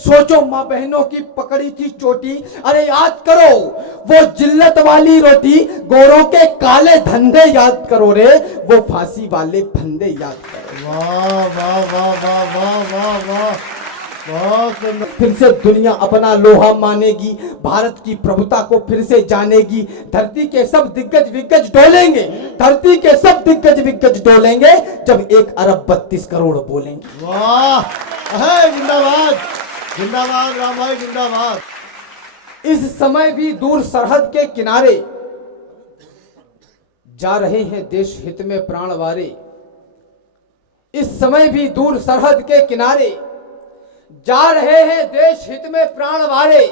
सोचो माँ बहनों की पकड़ी थी चोटी, अरे याद करो वो जिल्लत वाली रोटी, गोरों के काले धंधे याद करो रे, वो फांसी वाले फंदे याद करो। वाह वाह वाह वाह वाह वाह वाह, बहुत सुंदर। फिर से दुनिया अपना लोहा मानेगी, भारत की प्रभुता को फिर से जानेगी, धरती के सब दिग्गज विग्गज डोलेंगे, धरती के सब दिग्गज विग्गज डोलेंगे, जब 1 अरब 32 करोड़ बोलेंगे। वाह, जिंदाबाद जिंदाबाद राम भाई जिंदाबाद। इस समय भी दूर सरहद के किनारे जा रहे हैं देश हित में प्राण वारे, इस समय भी दूर सरहद के किनारे जा रहे हैं देश हित में प्राण वारे,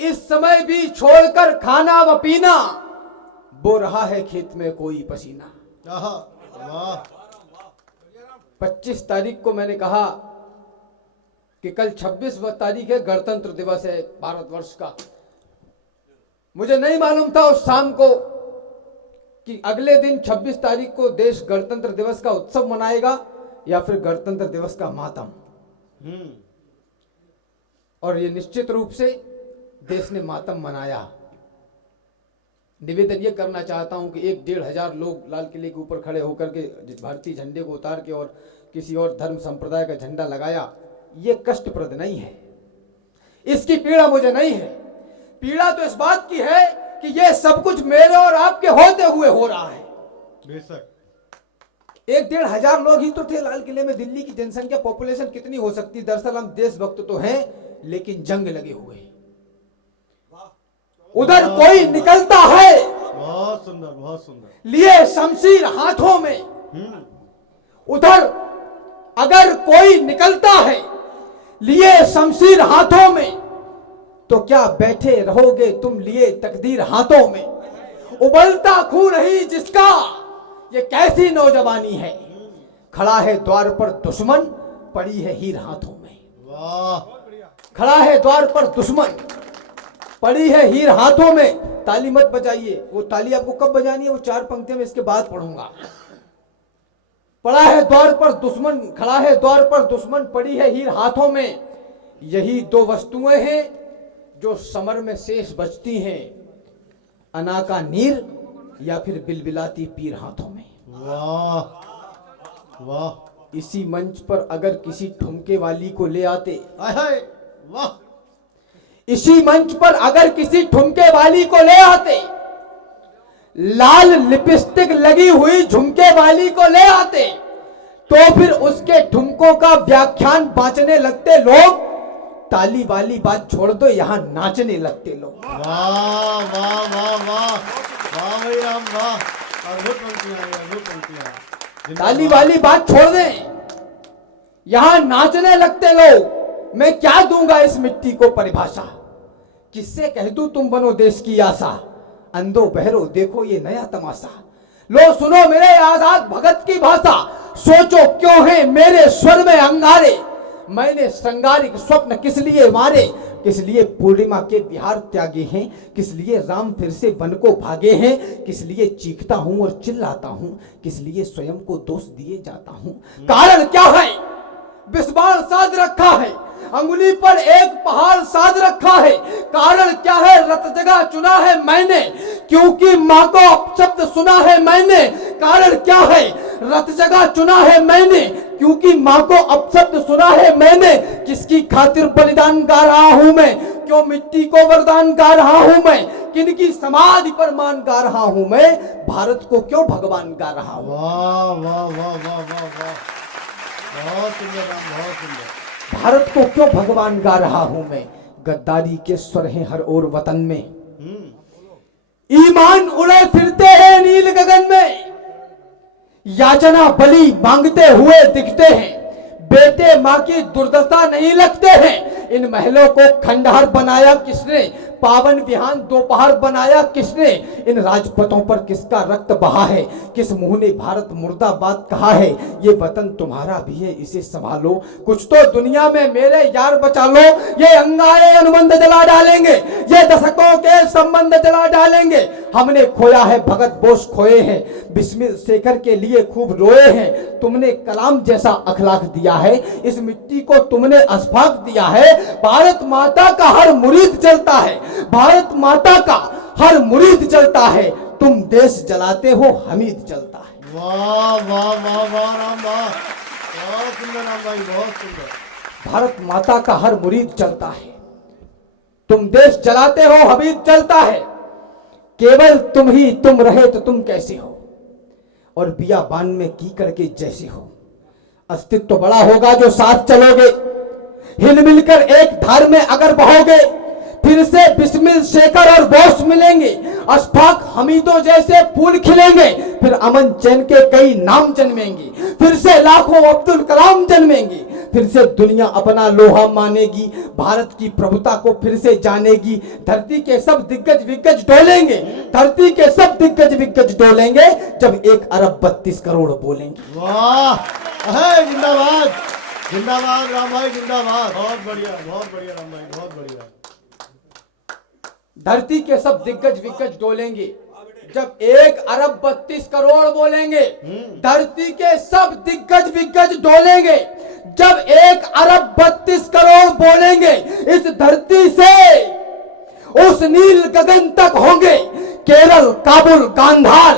इस समय भी छोड़कर खाना व पीना, बो रहा है खेत में कोई पसीना। वाह, 25 तारीख को मैंने कहा कि कल 26 तारीख है, गणतंत्र दिवस है भारतवर्ष का। मुझे नहीं मालूम था उस शाम को कि अगले दिन 26 तारीख को देश गणतंत्र दिवस का उत्सव मनाएगा या फिर गणतंत्र दिवस का मातम। और ये निश्चित रूप से देश ने मातम मनाया। निवेदन ये करना चाहता हूं कि 1-1,500 लोग लाल किले के ऊपर खड़े होकर के भारतीय झंडे को उतार के और किसी और धर्म संप्रदाय का झंडा लगाया, ये कष्टप्रद नहीं है, इसकी पीड़ा मुझे नहीं है। पीड़ा तो इस बात की है कि ये सब कुछ मेरे और आपके होते हुए हो रहा है। बेशक 1-1,500 लोग ही तो थे लाल किले में। दिल्ली की जनसंख्या पॉपुलेशन कितनी हो सकती? दरअसल हम देशभक्त तो हैं लेकिन जंग लगे हुए। उधर कोई निकलता है, बहुत सुंदर बहुत सुंदर, लिए शमशीर हाथों में, उधर अगर कोई निकलता है लिए शमशीर हाथों में, तो क्या बैठे रहोगे तुम लिए तकदीर हाथों में? उबलता खून ही जिसका, ये कैसी नौजवानी है, खड़ा है द्वार पर दुश्मन, पड़ी है हीर हाथों में। वाह, खड़ा है द्वार पर दुश्मन, पड़ी है हीर हाथों में। ताली मत बजाइए, वो ताली आपको कब बजानी है वो 4 पंक्तियां में इसके बाद पढ़ूंगा। पड़ा है द्वार पर दुश्मन, खड़ा है द्वार पर दुश्मन, पड़ी है हीर हाथों में, यही 2 वस्तुएं हैं जो समर में शेष बचती हैं, अना का नीर या फिर बिलबिलाती पीर हाथों में। वाह वाह, इसी मंच पर अगर किसी ठुमके वाली को ले आते, वाह, इसी मंच पर अगर किसी ठुमके वाली को ले आते, लाल लिपस्टिक लगी हुई झुमके वाली को ले आते, तो फिर उसके ठुमकों का व्याख्यान बांचने लगते लोग। ताली वाली बात छोड़ दो, यहां नाचने लगते लोग। वाह वाह वाह वाह वाह भाई राम वाह, अद्भुत पंक्तियां, अद्भुत पंक्तियां। ताली वाली बात छोड़ दें, यहां नाचने लगते लोग। मैं क्या दूंगा इस मिट्टी को परिभाषा, किससे कह दूं तुम बनो देश की आशा, अंधो बहरो देखो ये नया तमाशा, लो सुनो मेरे आजाद भगत की भाषा, सोचो क्यों है मेरे स्वर में अंगारे, मैंने श्रृंगारिक स्वप्न किस लिए मारे, किस लिए पूर्णिमा के बिहार त्यागे हैं, किस लिए राम फिर से वन को भागे हैं, किस लिए चीखता हूं और चिल्लाता हूं, किस लिए स्वयं को दोष दिए जाता हूं। कारण क्या है? बिस्बार साध रखा है, अंगुली पर एक पहाड़ साध रखा है। कारण क्या है? रत जगह चुना है मैंने, क्योंकि माँ को अपशब्द सुना है मैंने। कारण क्या है? रत जगह चुना है मैंने, क्योंकि माँ को अपशब्द सुना है मैंने। किसकी खातिर बलिदान गा रहा हूं मैं, क्यों मिट्टी को वरदान गा रहा हूं मैं, किनकी समाधि पर मान गा रहा हूं मैं, भारत को क्यों भगवान गा रहा हूं। वाह वाह वाह वाह वाह वाह, बहुत सुंदर राम, बहुत सुंदर। भारत को क्यों भगवान गा रहा हूं मैं, गद्दारी के स्वर हैं हर ओर वतन में, ईमान उड़े फिरते हैं नील गगन में, याचना बलि मांगते हुए दिखते हैं, बेटे माँ की दुर्दशा नहीं लगते हैं। इन महलों को खंडहर बनाया किसने, पावन विहान दोपहर बनाया किसने, इन राजपथों पर किसका रक्त बहा है, किस मुंह ने भारत मुर्दाबाद कहा है। ये वतन तुम्हारा भी है, इसे संभालो, कुछ तो दुनिया में मेरे यार बचा लो, ये अंगारे अनुबंध जला डालेंगे, ये दशकों के संबंध जला डालेंगे। हमने खोया है भगत बोस खोए हैं, बिस्मिल शेखर के लिए खूब रोए हैं। तुमने कलाम जैसा अखलाक दिया है, इस मिट्टी को तुमने अस्फाक दिया है। भारत माता का हर मुरीद जलता है, भारत माता का हर मुरीद जलता है। तुम देश जलाते हो, हमीद जलता है। वाह वाह वाह वाह राम वाह, बहुत सुंदर राम भाई, बहुत सुंदर। भारत माता का हर मुरीद जलता है, तुम देश जलाते हो, हमीद जलता है। केवल तुम ही तुम रहे तो तुम कैसे हो, और बियाबान में कीकड़ के जैसे हो। अस्तित्व तो बड़ा होगा जो साथ चलोगे, हिल मिलकर एक धार में अगर बहोगे। फिर से बिस्मिल शेखर और बोस मिलेंगे, अशफाक हमीदों जैसे फूल खिलेंगे। फिर अमन चैन के कई नाम जन्मेंगे, फिर से लाखों अब्दुल कलाम जन्मेंगे। फिर से दुनिया अपना लोहा मानेगी, भारत की प्रभुता को फिर से जानेगी। धरती के सब दिग्गज विग्गज डोलेंगे, धरती के सब दिग्गज विग्गज डोलेंगे, जब 1 अरब 32 करोड़ बोलेंगे। वाह, है जिंदाबाद, जिंदाबाद राम भाई, जिंदाबाद। बहुत बढ़िया राम भाई, बहुत बढ़िया। धरती के सब दिग्गज विग्गज डोलेंगे, जब 1 अरब 32 करोड़ बोलेंगे। धरती के सब दिग्गज विग्गज डोलेंगे, जब 1 अरब 32 करोड़ बोलेंगे। इस धरती से उस नील गगन तक होंगे, केरल, काबुल, गांधार,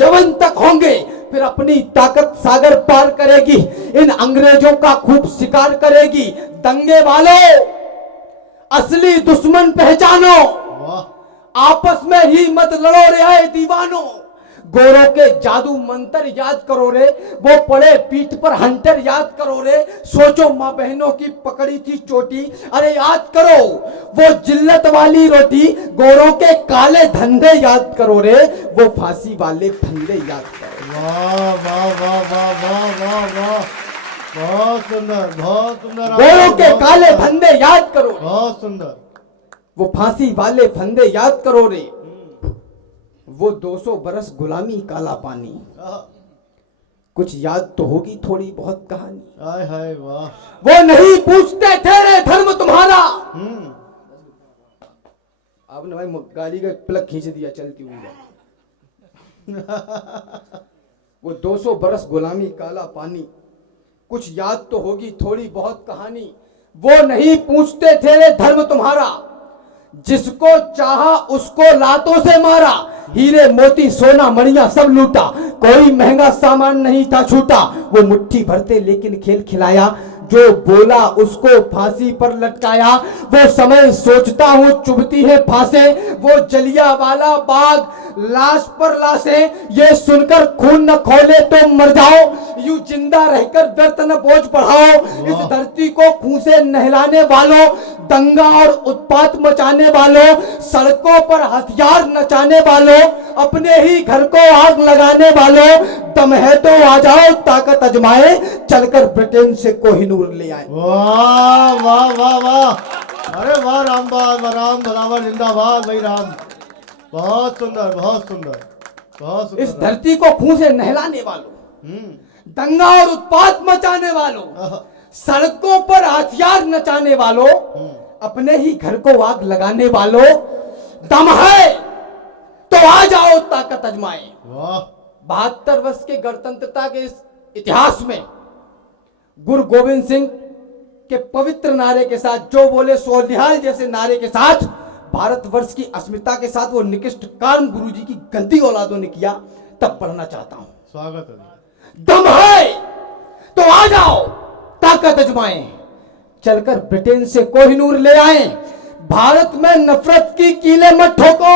यमन तक होंगे। फिर अपनी ताकत सागर पार करेगी, इन अंग्रेजों का खूब शिकार करेगी। दंगे वालों, असली दुश्मन पहचानो, आपस में ही मत लड़ो रे आए दीवानों। गोरों के जादू मंत्र याद करो रे, वो पड़े पीठ पर हंटर याद करो रे। सोचो माँ बहनों की पकड़ी थी चोटी, अरे याद करो वो जिल्लत वाली रोटी। गोरों के काले धंधे याद करो रे, वो फांसी वाले फंदे याद करो। वाह वाह वाह वाह वाह वाह वाह, बहुत सुंदर, बहुत सुंदर। गोरों के काले धंधे याद करो, बहुत सुंदर। वो फांसी वाले फंदे याद करो रे, वो 200 बरस गुलामी काला पानी। कुछ याद तो होगी थोड़ी बहुत कहानी। हाय हाय वाह। वो नहीं पूछते थे रे धर्म तुम्हारा। आपने भाई गाड़ी का प्लग खींच दिया चलती हुई। वो 200 बरस गुलामी काला पानी, कुछ याद तो होगी थोड़ी बहुत कहानी। वो नहीं पूछते थे रे धर्म तुम्हारा, जिसको चाहा उसको लातों से मारा। हीरे मोती सोना मणिया सब लूटा, कोई महंगा सामान नहीं था छूटा। वो मुट्ठी भरते लेकिन खेल खिलाया, जो बोला उसको फांसी पर लटकाया। वो समय सोचता हूँ चुभती है फांसे, वो जलिया वाला बाग लाश पर लाशें। ये सुनकर खून न खोले तो मर जाओ, यूं जिंदा रहकर व्यर्थ न बोझ बढ़ाओ। इस धरती को खून से नहलाने वालों, दंगा और उत्पात मचाने वालों, सड़कों पर हथियार नचाने वालों, अपने ही घर को आग लगाने वालों, दम है तो आ जाओ ताकत अजमाए, चलकर ब्रिटेन से कोहिनूर ले आए। वाह वाह वाह वाह, अरे वाह राम राम बराबर जिंदाबाद भाई राम। बहुत सुंदर, बहुत सुंदर, बहुत सुंदर। इस धरती को खून से नहलाने वालों, दंगा और उत्पात मचाने वालों, सड़कों पर हथियार नचाने वालों, अपने ही घर को आग लगाने वालों, दम है तो आ जाओ ताकत अजमाए। 72 वर्ष के गणतंत्रता के इस इतिहास में गुरु गोविंद सिंह के पवित्र नारे के साथ, जो बोले सो निहाल जैसे नारे के साथ, भारतवर्ष की अस्मिता के साथ वो निकृष्ट काम गुरुजी की गंदी औलादों ने किया, तब पढ़ना चाहता हूं। स्वागत है। दम है तो आ जाओ ताकत अजमाएं, चलकर ब्रिटेन से कोहिनूर ले आए। भारत में नफरत की कीले मत ठोको,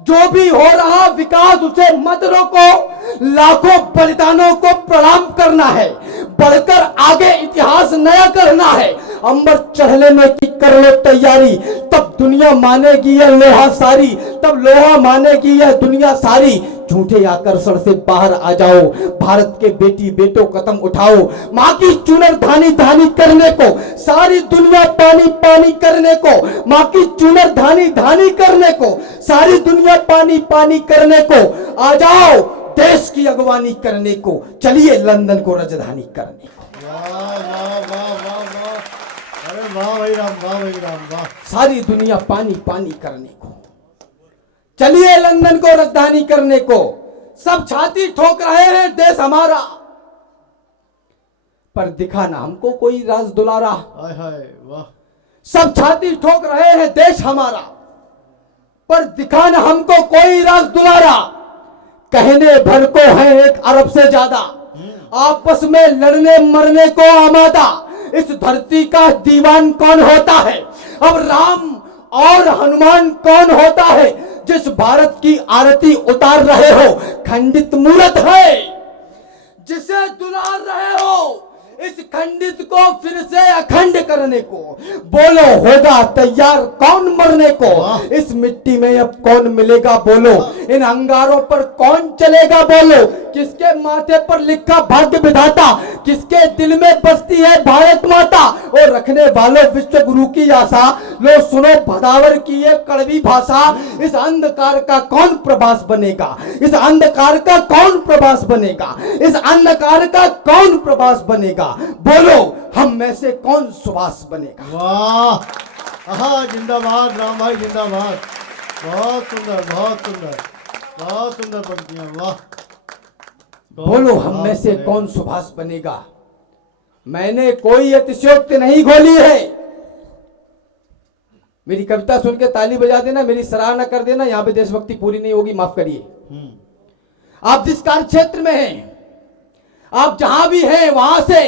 जो भी हो रहा विकास उसे मत रोको। लाखों बलिदानों को प्रणाम करना है, बढ़कर आगे इतिहास नया करना है। अंबर चढ़ने में की कर लो तैयारी, तब दुनिया मानेगी यह लोहा सारी, तब लोहा मानेगी यह दुनिया सारी। झूठे आकर्षण से बाहर आ जाओ, भारत के बेटी बेटों कदम उठाओ। माँ की चुनर धानी धानी करने को, सारी दुनिया पानी पानी करने को। माँ की चुनर धानी धानी करने को, सारी दुनिया पानी पानी करने को। आ जाओ देश की अगवानी करने को, चलिए लंदन को राजधानी करने को। वाह वाह वाह वाह वाह, अरे वाह भाई राम, वाह भाई राम, वाह। सारी दुनिया पानी पानी करने को, चलिए लंदन को राजधानी करने को, सब छाती ठोक रहे हैं देश हमारा, पर दिखा ना हमको कोई राज दुलारा। हाय हाय वाह। सब छाती ठोक रहे हैं देश हमारा, पर दिखा ना हमको कोई राज दुलारा। कहने भर को है 1 अरब से ज्यादा, आपस में लड़ने मरने को आमादा। इस धरती का दीवान कौन होता है, अब राम और हनुमान कौन होता है, जिस भारत की आरती उतार रहे हो खंडित मूरत है, जिसे दुलार रहे हो इस खंडित को फिर से अखंड करने को। बोलो होगा तैयार कौन मरने को, इस मिट्टी में अब कौन मिलेगा बोलो, इन अंगारों पर कौन चलेगा बोलो। किसके माथे पर लिखा भाग्य विधाता, किसके दिल में बसती है भारत माता, और रखने वालों विश्व गुरु की आशा। लो सुनो भदावर की ये कड़वी भाषा, इस अंधकार का कौन प्रभास बनेगा, इस अंधकार का कौन प्रभास बनेगा, इस अंधकार का कौन प्रभास बनेगा। बोलो हम में से कौन सुभाष बनेगा। वाह, आहा जिंदाबाद राम भाई जिंदाबाद। बहुत सुंदर, बहुत सुंदर, बहुत सुंदर पंक्तियां, वाह। बोलो हम में से कौन सुभाष बनेगा। मैंने कोई अतिशयोक्ति नहीं घोली है। मेरी कविता सुन के ताली बजा देना, मेरी सराहना कर देना, यहां पे देशभक्ति पूरी नहीं होगी, माफ करिए। आप जिस कार्य क्षेत्र में हैं, आप जहां भी हैं वहां से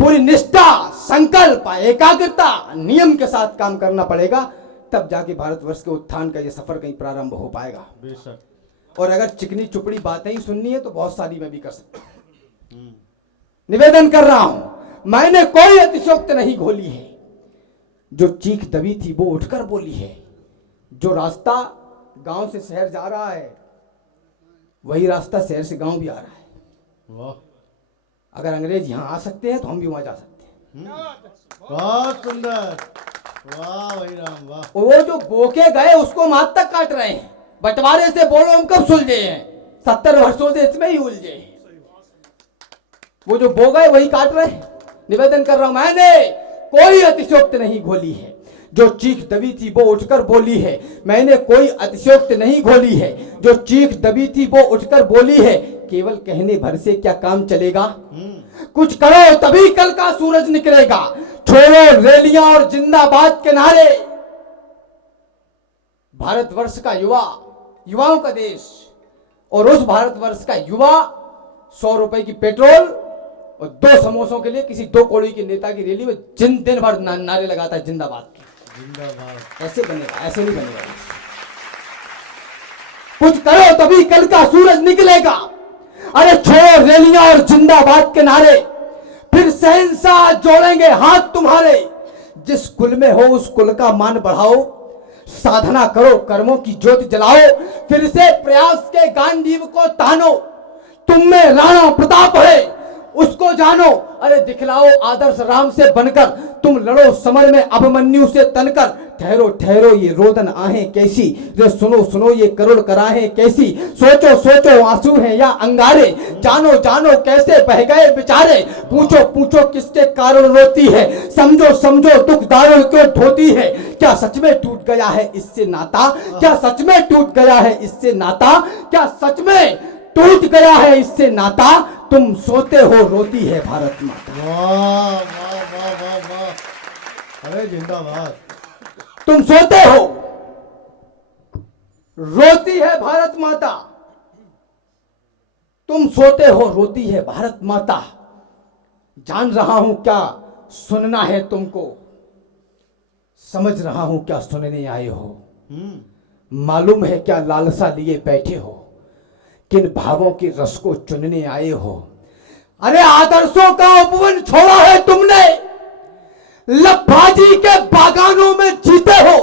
पूरी निष्ठा, संकल्प, एकाग्रता, नियम के साथ काम करना पड़ेगा, तब जाके भारतवर्ष के उत्थान का यह सफर कहीं प्रारंभ हो पाएगा। बेशक। और अगर चिकनी चुपड़ी बातें ही सुननी है तो बहुत सारी मैं भी कर सकता हूं। निवेदन कर रहा हूं, मैंने कोई अतिशयोक्ति नहीं घोली है। जो चीख दबी थी वो उठकर बोली है। जो रास्ता गांव से शहर जा रहा है वही रास्ता शहर से गांव भी आ रहा है। वाह। अगर अंग्रेज यहां आ सकते हैं तो हम भी वहां जा सकते हैं। बहुत सुंदर, वाह भाई राम, वाह। वो जो बोके गए उसको मात तक काट रहे हैं। बंटवारे से बोलो हम कब सुलझे हैं, 70 वर्षों से इसमें ही उलझे हैं। वो जो बो गए वही काट रहे हैं। निवेदन कर रहा हूं, मैंने कोई अतिशयोक्ति नहीं घोली है। जो चीख दबी थी वो उठकर बोली है। मैंने कोई अतिशयोक्ति नहीं घोली है। जो चीख दबी थी वो उठकर बोली है। केवल कहने भर से क्या काम चलेगा, कुछ करो तभी कल का सूरज निकलेगा। छोड़ो रैलियां और जिंदाबाद के नारे। भारतवर्ष का युवा, युवाओं का देश, और उस भारतवर्ष का युवा 100 रुपए की पेट्रोल और 2 समोसों के लिए किसी 2 कौड़ी के नेता की रैली में दिन भर नारे लगाता है जिंदाबाद के। जिंदाबाद। ऐसे बनेगा, ऐसे नहीं बनेगा। कुछ करो तभी कल का सूरज निकलेगा। अरे छोड़ो रैलियां और जिंदाबाद के नारे, फिर शहंशाह जोड़ेंगे हाथ तुम्हारे। जिस कुल में हो उस कुल का मान बढ़ाओ, साधना करो कर्मों की ज्योति जलाओ। फिर से प्रयास के गांडीव को तानो। तुम में राणा प्रताप है उसको जानो। अरे दिखलाओ आदर्श राम से बनकर, तुम लड़ो समर में अभिमन्यु से तनकर। ठहरो ठहरो ये रोदन आहें कैसी, रे सुनो सुनो ये करुण कराहें कैसी। सोचो सोचो आंसू हैं या अंगारे, जानो जानो कैसे बह गए बेचारे। पूछो पूछो किसके कारण रोती है, समझो समझो दुख दारुण क्यों ढोती है। क्या सच में टूट गया है इससे नाता, क्या सच में टूट गया है इससे नाता, क्या सच में टूट गया है इससे नाता। तुम सोते हो रोती है भारत माता। वाह वाह वाह वाह वाह। अरे जिंदाबाद। तुम सोते हो रोती है भारत माता। तुम सोते हो रोती है भारत माता। जान रहा हूं क्या सुनना है तुमको, समझ रहा हूं क्या सुनने आए हो। मालूम है क्या लालसा लिए बैठे हो, किन भावों के रस को चुनने आए हो। अरे आदर्शों का उपवन छोड़ा है तुमने, लफाजी के बागानों में जीते हो।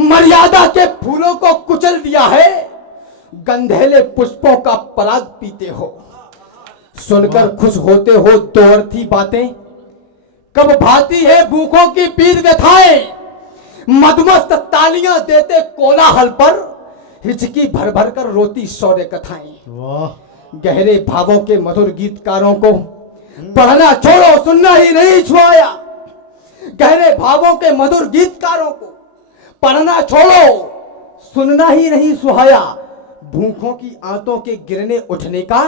मर्यादा के फूलों को कुचल दिया है, गंधेले पुष्पों का पराग पीते हो। सुनकर खुश होते हो दो अर्थी बातें, कब भाती है भूखों की पीर व्यथाएं। मदमस्त तालियां देते कोलाहल पर, हिचकी भर भर कर रोती शौर्य कथाएं। वाह। गहरे भावों के मधुर गीतकारों को पढ़ना छोड़ो, सुनना ही नहीं छुआया। गहरे भावों के मधुर गीतकारों को पढ़ना छोड़ो, सुनना ही नहीं सुहाया। भूखों की आंतों के गिरने उठने का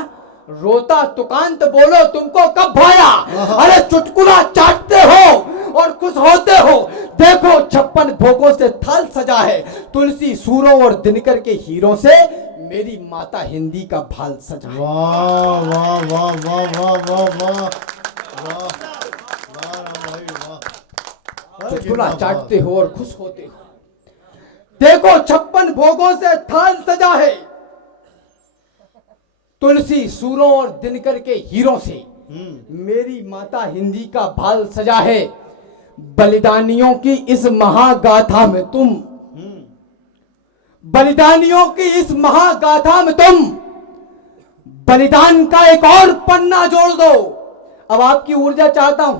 रोता तुकांत बोलो तुमको कब भाया। अरे चुटकुला चाटते हो और खुश होते हो, देखो 56 भोगों से थाल सजा है, तुलसी सूरों और दिनकर के हीरों से मेरी माता हिंदी का भाल सजा है। वाह वाह वाह वाह वाह वाह वाह वाह वाह राम भाई वाह। अरे चुटकुला जिंदाबाद। चाटते हो और खुश होते हो, देखो 56 भोगों से थाल सजा है, तुलसी सूरों और दिनकर के हीरों से मेरी माता हिंदी का भाल सजा है। बलिदानियों की इस महागाथा में तुम, बलिदानियों की इस महागाथा में तुम बलिदान का एक और पन्ना जोड़ दो। अब आपकी ऊर्जा चाहता हूं,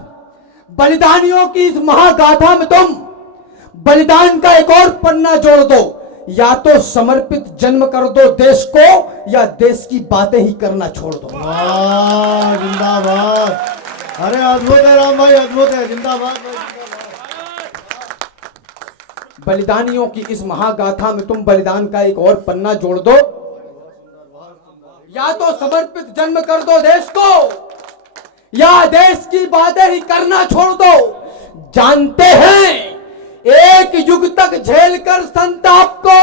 बलिदानियों की इस महागाथा में तुम बलिदान का एक और पन्ना जोड़ दो। या तो समर्पित जन्म कर दो देश को, या देश की बातें ही करना छोड़ दो। वाह जिंदाबाद। अरे अद्भुत है राम भाई, अद्भुत है। जिंदाबाद भाई, बलिदानियों की इस महागाथा में तुम बलिदान का एक और पन्ना जोड़ दो। या तो समर्पित जन्म कर दो देश को, या देश की बातें ही करना छोड़ दो। जानते हैं एक युग तक झेलकर संताप को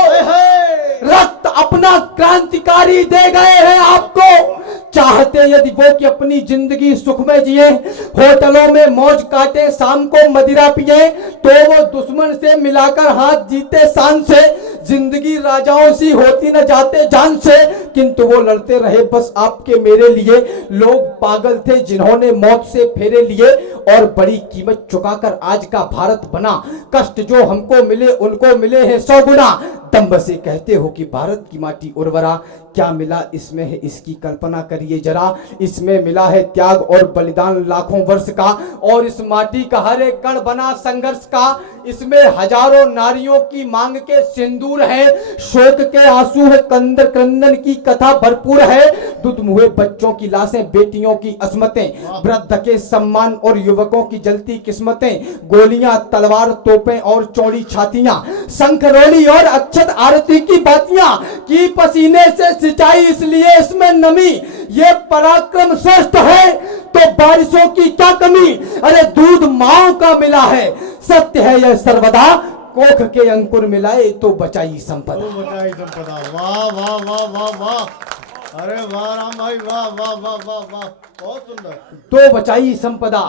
रक्त अपना क्रांतिकारी दे गए हैं आपको। चाहते यदि वो कि अपनी जिंदगी सुख में जिए, होटलों में मौज काटे, शाम को मदिरा पिए, तो वो दुश्मन से मिलाकर हाथ जीते शान से। जिंदगी राजाओं सी होती न जाते जान से, किंतु वो लड़ते रहे बस आपके मेरे लिए। लोग पागल थे जिन्होंने मौत से फेरे लिए, और बड़ी कीमत चुकाकर आज का भारत बना। कष्ट जो हमको मिले उनको मिले हैं 100 गुना। दम्भ से कहते हो कि भारत की माटी उर्वरा, क्या मिला इसमें है इसकी कल्पना करिए जरा। इसमें मिला है त्याग और बलिदान लाखों वर्ष का, और इस माटी का हर एक कण बना संघर्ष का। इसमें हजारों नारियों की मांग के सिंदूर है, शोक के आंसू है, कंदर क्रंदन की कथा भरपूर है। दुध मुहे बच्चों की लाशें, बेटियों की अस्मतें, वृद्ध के सम्मान और युवकों की जलती किस्मतें, गोलियां तलवार तोपें और चौड़ी छातियां, शंख रोली और अक्षत आरती की बातियां, की पसीने से सिंचाई इसलिए इसमें नमी। ये पराक्रम श्रेष्ठ है तो बारिशों की क्या कमी। अरे दूध माओ का मिला है, सत्य है यह सर्वदा, कोख के अंकुर मिलाए तो बचाई संपदा। तो बचाई संपदा। वाह वाह वाह वाह वाह। अरे वाह राम भाई, वाह वाह वाह वाह वाह, बहुत सुंदर। तो बचाई संपदा।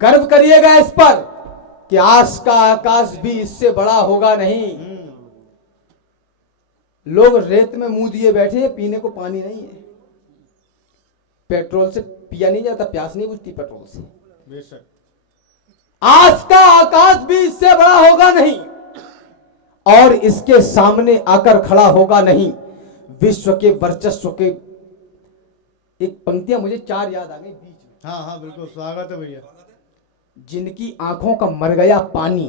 गर्व करिएगा इस पर कि आज का आकाश भी इससे बड़ा होगा नहीं। लोग रेत में मुंह दिए बैठे हैं, पीने को पानी नहीं है। पेट्रोल से पिया नहीं जाता, प्यास नहीं बुझती पेट्रोल से। बेशक। आज का आकाश भी इससे बड़ा होगा नहीं, और इसके सामने आकर खड़ा होगा नहीं। विश्व के वर्चस्व के, एक पंक्तियां मुझे 4 याद आ गई बीच में। हाँ हाँ बिल्कुल, स्वागत है भैया। जिनकी आंखों का मर गया पानी,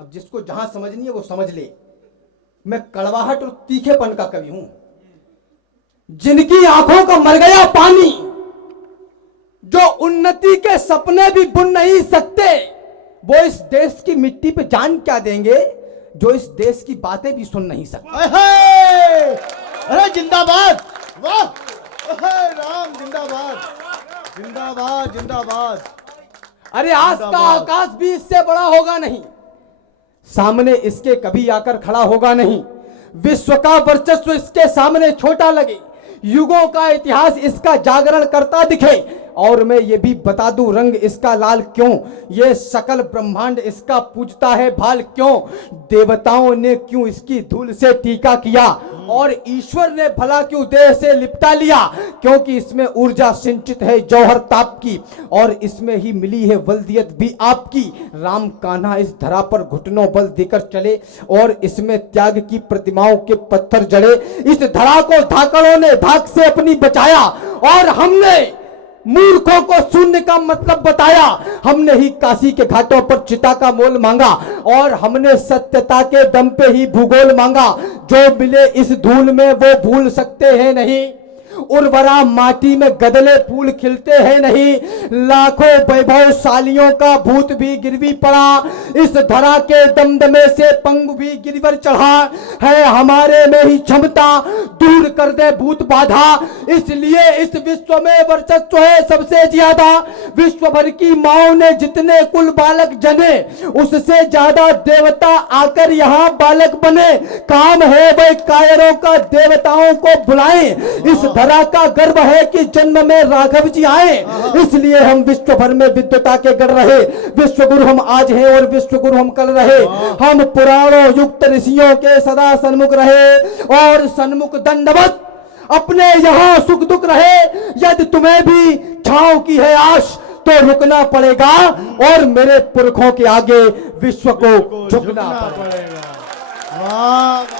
अब जिसको जहां समझनी है वो समझ ले। मैं कड़वाहट और तीखेपन का कवि हूं। जिनकी आंखों का मर गया पानी, जो उन्नति के सपने भी बुन नहीं सकते, वो इस देश की मिट्टी पे जान क्या देंगे जो इस देश की बातें भी सुन नहीं सकते। अरे जिंदाबाद। वाह राम, जिंदाबाद जिंदाबाद जिंदाबाद। अरे आज का आकाश भी इससे बड़ा होगा नहीं, सामने इसके कभी आकर खड़ा होगा नहीं। विश्व का वर्चस्व इसके सामने छोटा लगे, युगों का इतिहास इसका जागरण करता दिखे। और मैं ये भी बता दूं रंग इसका लाल क्यों, ये सकल ब्रह्मांड इसका पूजता है भाल क्यों। देवताओं ने क्यों इसकी धूल से टीका किया, और ईश्वर ने भला क्यों देह से लिपटा लिया। क्योंकि इसमें ऊर्जा सिंचित है जौहर ताप की, और इसमें ही मिली है वल्दियत भी आपकी। राम कान्हा इस धरा पर घुटनों बल देकर चले, और इसमें त्याग की प्रतिमाओं के पत्थर जड़े। इस धरा को धाकड़ों ने धाक से अपनी बचाया, और हमने मूर्खों को शून्य का मतलब बताया। हमने ही काशी के घाटों पर चिता का मोल मांगा, और हमने सत्यता के दम पे ही भूगोल मांगा। जो मिले इस धूल में वो भूल सकते हैं नहीं, उर्वरा माटी में गदले फूल खिलते हैं नहीं, लाखों वैभवशालियों का भूत भी गिरवी पड़ा, इस धरा के दमदमे से पंग भी गिरवर चढ़ा है, हमारे में ही क्षमता दूर कर दे भूत बाधा, इसलिए इस विश्व में वर्चस्व है सबसे ज्यादा। विश्व भर की माओ ने जितने कुल बालक जने, उससे ज्यादा देवता आकर यहाँ बालक बने, काम है वह कायरों का देवताओं को बुलाएं, इस धरा का गर्व है कि जन्म में राघव जी आए, इसलिए हम विश्व भर में विद्वता के गढ़ रहे, विश्व गुरु हम आज हैं और विश्व गुरु हम कल रहे, हम पुराणों युक्त ऋषियों के सदा सन्मुख रहे और सन्मुख दंडवत अपने यहाँ सुख दुख रहे। यदि तुम्हें भी छांव की है आश तो रुकना पड़ेगा और मेरे पुरखों के आगे विश्व को झुकना पड़ेगा। वाह।